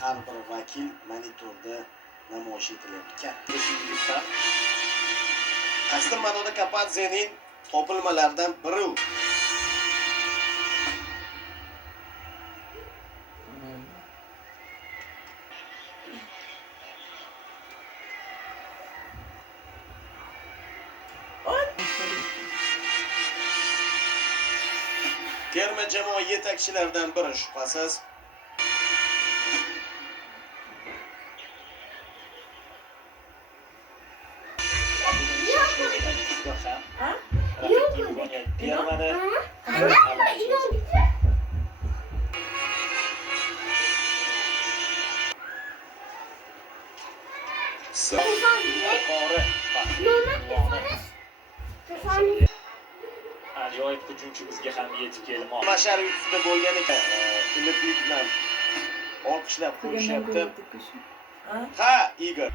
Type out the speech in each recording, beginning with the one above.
har bir vakil monitorda namoyish etilyapti. Katta yigitlar. Qasr ma'noda Kapadzening topilmalaridan biri. Terma jamoa yetakchilaridan biri shubhasiz. Ajoyib hujumchimizga ham yetib kelmoqda. Bashar yutishda bo'lgan ekan. Iliqlik bilan olqishlab qo'yishyapti. Ha, Igor.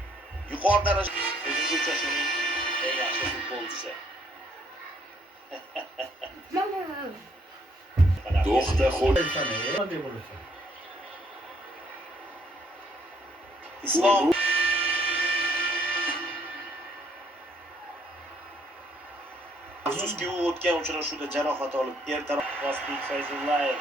Yuqori darajada Bugungi uchrashuvning eng yaxshi futbolchisi. To'xta xo'p. Islom Afsuski u o'tgan uchrashuvda jarohat olib, ertaroq Vosbek Fayzullayev.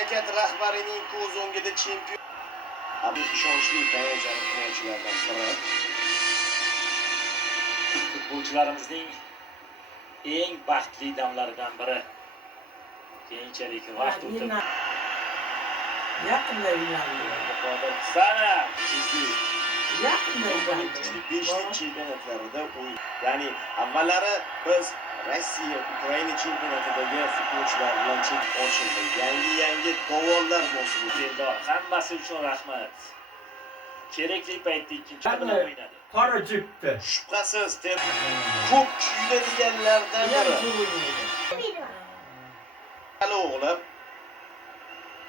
mamlakat rahbarining ko'z o'ngida chempion. Abi ishonchli darajali futbolchilardan biri. Futbolchilarimizning eng baxtli damlaridan biri. Keyinchalik vaqt o'tib Yaqinda uylandi. Sana Yaqinda uylandi. Kuchli 5lik chempionatlarida o'yin. Ya'ni avvallari biz Rossiya, Ukraina chempionatidagi futbolchilar bilan chek ochildi. Yangi dovonlar boshlandi. hammasi uchun rahmat. Kerakli paytda ikkinchi bilan o'ynadi. Qora chiqdi. Shubhasiz ko'p kuyuladiganlardan biri. Hali o'g'lim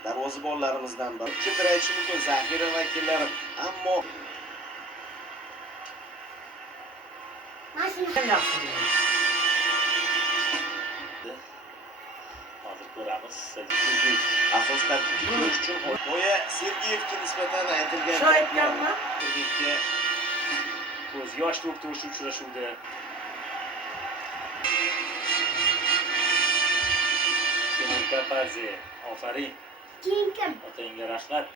darvozabonlarimizdan biri. Kimdir aytishi mumkin zaxira vakillari, ammo Hozir ko'ramiz. asosdan tikilish uchun Boya Sergeyevga nisbatan aytilgan Shu aytganmi? Sergeyevga ko'z yosh to'ktiruvchi uchrashuvda Kapadze, ofarin. Keyin kim? Otangga rahmat.